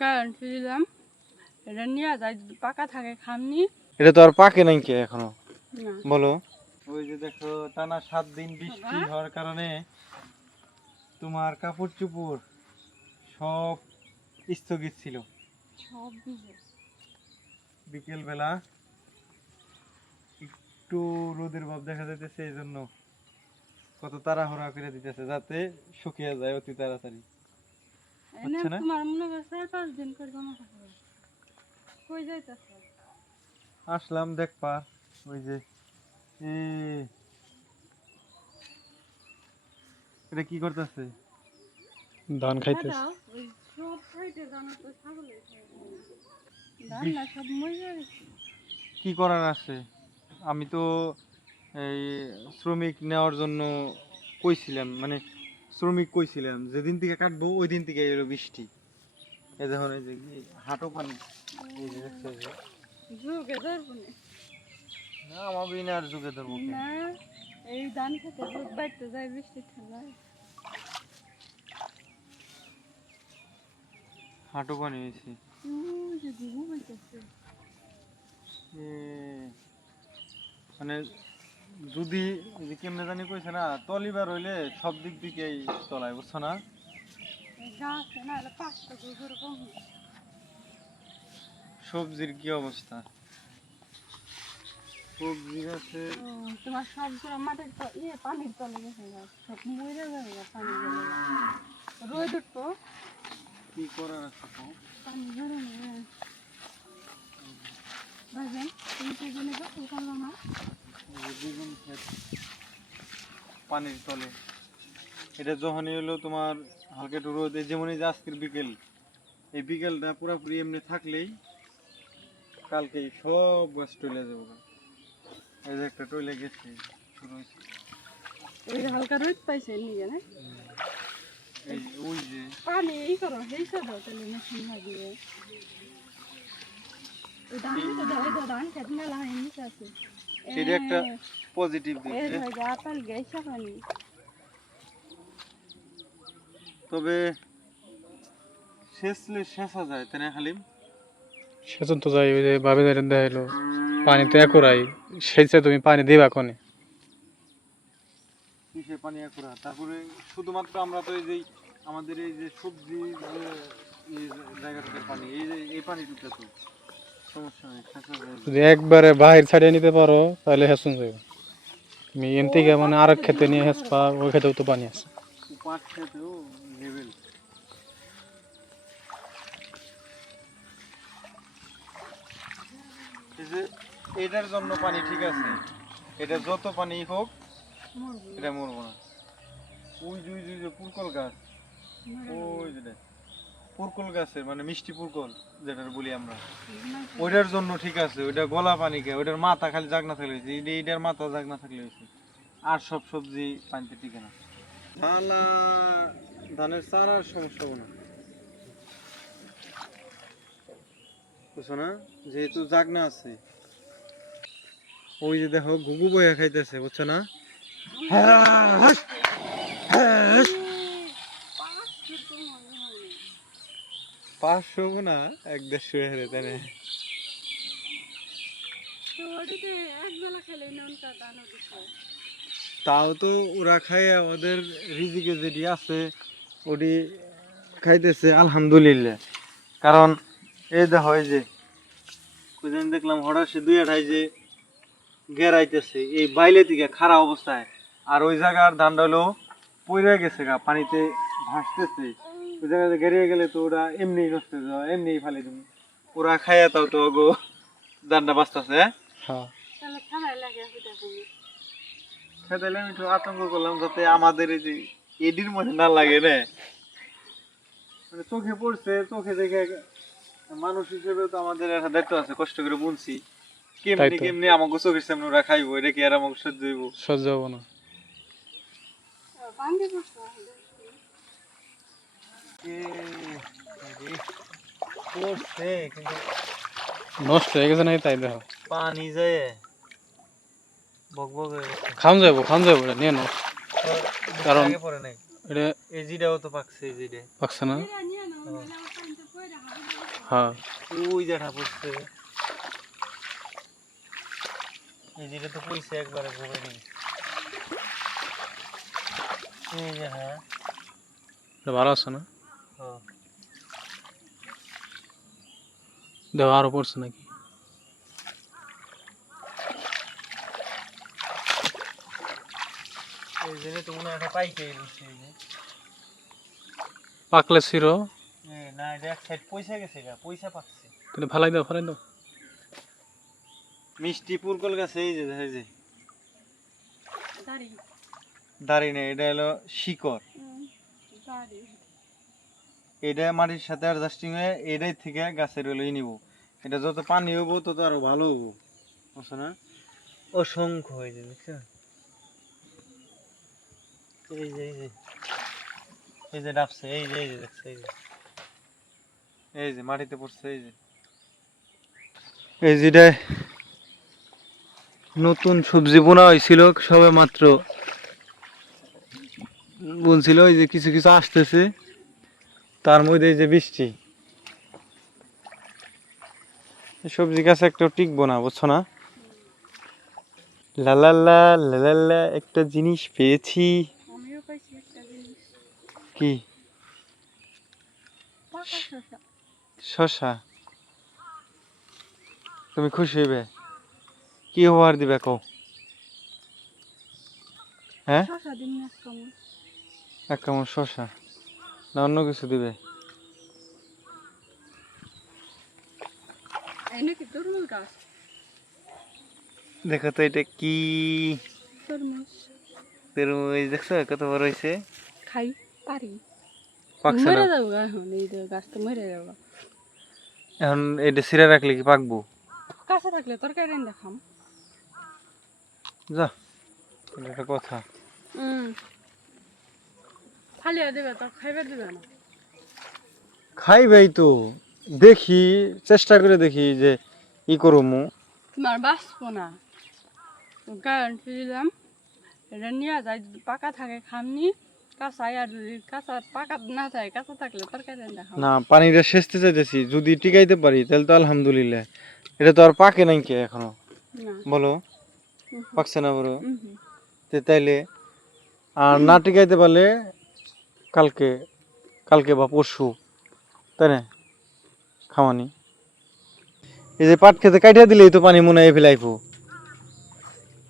Guarantee দিলাম এটা নিয়ে যাই যদি পাকা থাকে খামনি। এটা তো আর পাকে নাই কে এখনো না বলো। ওই যে দেখো টানা 7 দিন বৃষ্টি হওয়ার কারণে তোমার কাপড় চোপড় সব স্থগিত ছিল। সব ভিজে। বিকেল বেলা একটু রোদের ভাব দেখা যাইতেছে, এই জন্য কত তাড়াহুড়া করে দিতেছে যাতে শুকিয়ে যায় অতি তাড়াতাড়ি। এনে আচ্ছা না? তোমার মনে হয় 4-5 দিন করে জমা থাকবে। কই যাইতাছে? আসলাম দেখবা ওই যে এটা কি করতেছে? ধান খাইতেছে। দাদা ওই সব সাইডে জানো তো ছাগলের ধান না সব মরে গেছে। কি করার আছে? আমি তো এই শ্রমিক নেওয়ার জন্য কইছিলাম, মানে শ্রমিক কইছিলাম যেদিন থেকে কাটবো ওই দিন থেকে এলো বৃষ্টি। এই দেখুন এই যে হাঁটু পানি, এই যে দেখছো এই যে। যুগে ধরবো না। না আমার বিনা আর যুগে ধরবো কে? না এই ধান খেতে দুধ বাড়তে যায় বৃষ্টি ঠান্ডায়। হাঁটু পানি হয়েছে। যে ঘুঘু বলতেছে মানে যদি এই যে কেমনে জানি কইছে না তলিবার হইলে সব দিক দিকেই তলায়, বুঝছো না? গাছ না হলে 5টা ঘুঘুর কম। সবজির কি অবস্থা? সবজি আছে তোমার সবগুলো মাটির পানির তলে গেছে গাছ সব মরে যাবে পানি গেলে। রোদ উঠবো কি করার আছে তো? পানি ধরে নেবে ভাইজান। তুমি তো জেনে গোসল করবো না? এই যে বেগুন ক্ষেত পানির তলে। এটা যখনই হলো তোমার হালকা একটু রোদ, এই যেমন এই যে আজকের বিকেল, এই বিকেলটা পুরোপুরি এমনি থাকলেই কালকেই সব গাছ টইলে যাবে। এই যে একটা টইলে গেছে শুরু হয়েছে। ওই যে হালকা রোদ পাইছে নিয়ে না এই ওই যে পানি এই করো এই দাও তাহলে মেশিন লাগিয়ে ওই ধান খেতে দাও। ওই ধান খেতে না লাগাই নিচে আছে। সেটা একটা পজিটিভ দিক। এই হয়ে যায় আপেল গেছে পানি। তবে শেষলে শেষা যায় তাই না হালিম? সেজন তো যাই ওই যে ভাবে দেখাইলো পানি তো একরাই, সেচে তুমি পানি দিবা কোনে? কিসে পানি করা, তারপরে শুধুমাত্র আমরা তো এই যে আমাদের এই যে সবজি যে এই জায়গাটাতে পানি, এই যে এই পানিটুকু তো সমস্যা নেই, শেষা যায়। যদি একবারে বাহির ছাড়িয়ে নিতে পারো তাহলে হেসুন যাবে। তুমি এন থেকে মানে আরেক খেতে নিয়ে হেসপা, ওই খেতেও তো পানি আছে। পাট খেতেও লেভেল। এই যে এটার জন্য পানি ঠিক আছে, এটা যত পানি হোক এটা মরবো না। ওই যে ওই যে ওই যে পুরকল গাছ, ওই যেটা পুরকল গাছের মানে মিষ্টি পুরকল যেটা বলি আমরা, ওইটার জন্য ঠিক আছে। ওইটা গলা পানি খায়, ওইটার মাথা খালি জাগ না থাকলে হয়েছে, এইটার মাথা জাগ না থাকলে হয়েছে। আর সব সবজি পানিতে টিকে না। ধানের চারার সমস্যা হবে না, বুঝছো না? যেহেতু জাগনা আছে। ওই যে দেখো ঘুঘু বইয়া খাইতেছে, বুঝছো না? পাঁচশো না 1-1.5 হেরে তাই না? তাও তো ওরা খায়, ওদের রিজিকে যেটি আছে ওটি খাইতেছে আলহামদুলিল্লাহ। কারণ এই দেখো এই যে কোনদিন দেখলাম হঠাৎ সে 2-2.5 যে গেরাইতেছে এই বাইলে থেকে খারাপ অবস্থায়, আর ওই জায়গার ধানটা হলো পইরা গেছে গা পানিতে ভাসতেছে। ওই জায়গাতে গেরিয়ে গেলে তো ওরা এমনি নষ্ট হয়ে যাওয়া, এমনি ফালে তুমি ওরা খাইয়া তাও তো গো ধানটা বাঁচতেছে। হ্যাঁ খেতে আমি একটু আতঙ্ক করলাম যাতে আমাদের এই যে এডির মধ্যে না লাগে না, মানে চোখে পড়ছে, চোখে দেখে মানুষ হিসেবে তো আমাদের একটা দায়িত্ব আছে, কষ্ট করে বুনছি কেমনি কেমনি আমাকে চোখের সামনে ওরা খাইবো, এটা কি আর আমাকে সহ্য হইব? সহ্য হবো না। নষ্ট হয়ে গেছে নাকি তাই দেখো, পানি যায় বক বক হয়ে গেছে। খাম যাবো এটা নিয়ে নাও, কারণ পরে নাই এটা এই জিটাও তো পাকছে, এই জিডে পাকছে না। হ্যাঁ ওই যেটা পড়ছে এই যেটা তো পয়সা একবারে ঘুরে দিই এই যে হ্যাঁ এটা ভালো আছে না হ্যাঁ দেখো আরো পড়ছে নাকি এই জন্য তো মনে হয় একটা পাইকে দিচ্ছে এই যে পাকলে ছিড়ো না এটা এক সাইড পয়সা গেছে গা পয়সা পাচ্ছে কিন্তু ফেলাই দাও মিষ্টি পুরকল গাছে এই যে দাড়ি দাঁড়ি না এটা হলো শিকড় দাড়ি এটা মাটির সাথে অ্যাডজাস্টিং হয়ে এটাই থেকে গাছের হলো নিব এটা যত পানি হবো তত আরো ভালো হবো বুঝছো না অসংখ্য হয়ে যাবে দেখছো এই যে ডাবছে এই যে দেখছো এই যে মাটিতে পড়ছে এই যেটা নতুন সবজি বোনা হয়েছিল সবে মাত্র বলছিল এই যে কিছু কিছু আসতেছে তার মধ্যে এই যে বৃষ্টি সবজি গাছ একটা টিকবো না বুঝছো না লালাল্লা লালাল্লা একটা জিনিস পেয়েছি আমিও পাইছি একটা জিনিস কি পাকা শসা শশা তুমি খুশি হইবে কি উপহার দিবে কও হ্যাঁ শসা দিন না কম এক কামড় শশা না অন্য কিছু দিবে এই নাকি তরমুজ গাছ দেখো তো এটা কি তরমুজ তরমুজ দেখছো কত বড় হয়েছে খাই পারি পাকছে মরে না যাবো এখন এই গাছ তো মরে যাবো এখন এটা ছিঁড়ে রাখলে কি পাকবো কাঁচা থাকলে তরকারি রান্না খাম যা এটা একটা কথা ফালিয়া দেবে তো খাইবে দেবে না খাইবেই তো দেখি চেষ্টা করে দেখি যে ই করমু তোমার বাঁচবো না তো গ্যারান্টি দিলাম এটা নিয়ে যায় যদি পাকা থাকে খামনি কাঁচাই আর যদি কাঁচা পাকা না থাকে কাঁচা থাকলে তরকারি রান্না খাম না পানিটা সেচতে চাইতেছি যদি টিকাইতে পারি তাহলে তো আলহামদুলিল্লাহ এটা তো আর পাকে নাই কে এখনো না বলো পাকছে না বড় হুম তাইলে আর না টিকাইতে পারলে কালকে কালকে বা পরশু তাই না খাওয়ানি এই যে পাট খেতে কাটিয়া দিলেই তো পানি মনে হয় ফেলাইবো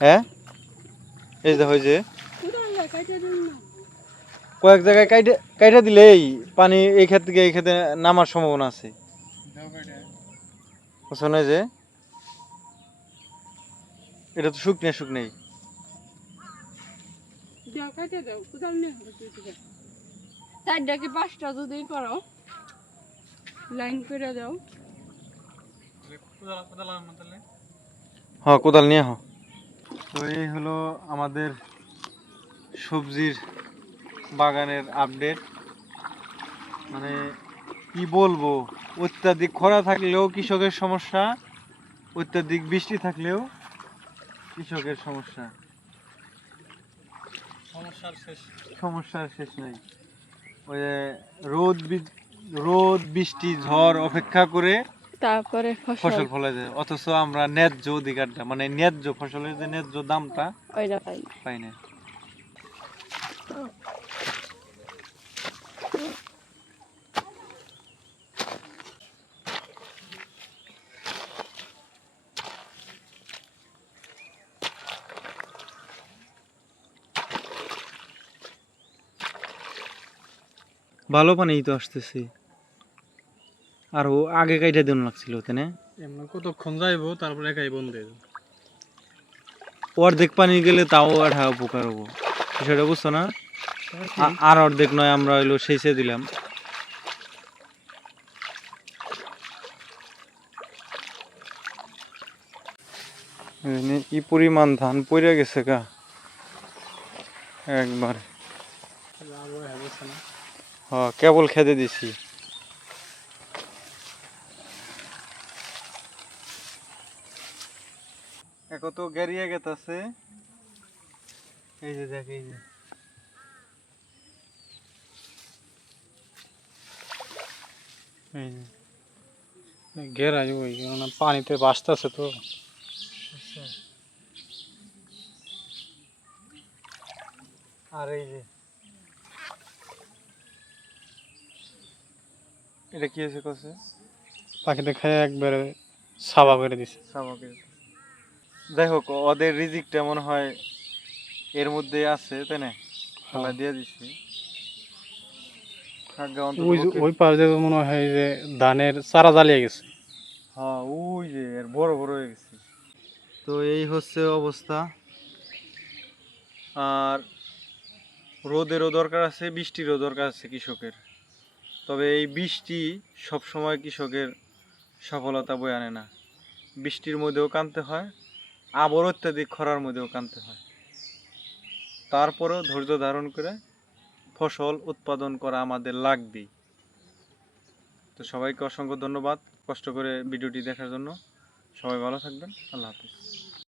হ্যাঁ এই যে হয় যে কয়েক জায়গায় কাইটা দিলেই পানি এই ক্ষেত থেকে এই ক্ষেতে নামার সম্ভাবনা আছে বুঝছো না যে এটা তো শুকনেই চারটা কি পাঁচটা যদি করো লাইন করে দাও হ্যাঁ কোদাল নিয়ে হ্যাঁ তো এই হলো আমাদের সবজির বাগানের আপডেট মানে কি বলবো অত্যাধিক খরা থাকলেও কৃষকের সমস্যা অত্যাধিক বৃষ্টি থাকলেও কৃষকের সমস্যা সমস্যার শেষ নাই ওই যে রোদ বৃষ্টি ঝড় অপেক্ষা করে তারপরে ফসল ফলে যায় অথচ আমরা ন্যায্য অধিকারটা মানে ন্যায্য ফসলের যে ন্যায্য দামটা ওইটা পাই পাই না ভালো পানি তো আসতেছে আর ও আগে কাইটা দিন লাগছিল তাই না এমন কতক্ষণ যাইবো তারপরে একাই বন্ধ হয়ে যাবে অর্ধেক পানি গেলে তাও একটা উপকার হবো সেটা বুঝছো না আর অর্ধেক নয় আমরা হইলো সেচে দিলাম কি পরিমাণ ধান পড়ে গেছে গা একবার হ্যাঁ কেবল খেতে দিছি এখন তো গেরিয়ে গেছে এই যে দেখ এই যে এই যে ঘেরাই ওই কেননা পানিতে ভাসতেছে তো। আর এই যে এটা কি হয়েছে কছে পাখিতে খেয়ে একবারে সাবা করে দিছে। সাবাকের। যাই হোক, ওদের রিজিকটা মনে হয় এর মধ্যে আছে, তাই না? আল্লাহ দিয়ে দিচ্ছে। খাগা অন্তত ওই পক্ষে। ওই পাশে মনে হয় যে ধানের চারা জ্বালিয়ে গেছে। হ্যাঁ, ওই যে এর বড় বড় হয়ে গেছে। তো এই হচ্ছে অবস্থা। আর রোদেরও দরকার আছে, বৃষ্টিরও দরকার আছে কৃষকের। তবে এই বৃষ্টি সবসময় কৃষকের সফলতা বয়ে আনে না। বৃষ্টির মধ্যেও কাঁদতে হয়, আবার অত্যাধিক খরার মধ্যেও কাঁদতে হয়। তারপরেও ধৈর্য ধারণ করে ফসল উৎপাদন করা আমাদের লাগবেই। তো সবাইকে অসংখ্য ধন্যবাদ কষ্ট করে ভিডিওটি দেখার জন্য। সবাই ভালো থাকবেন। আল্লাহ হাফিজ।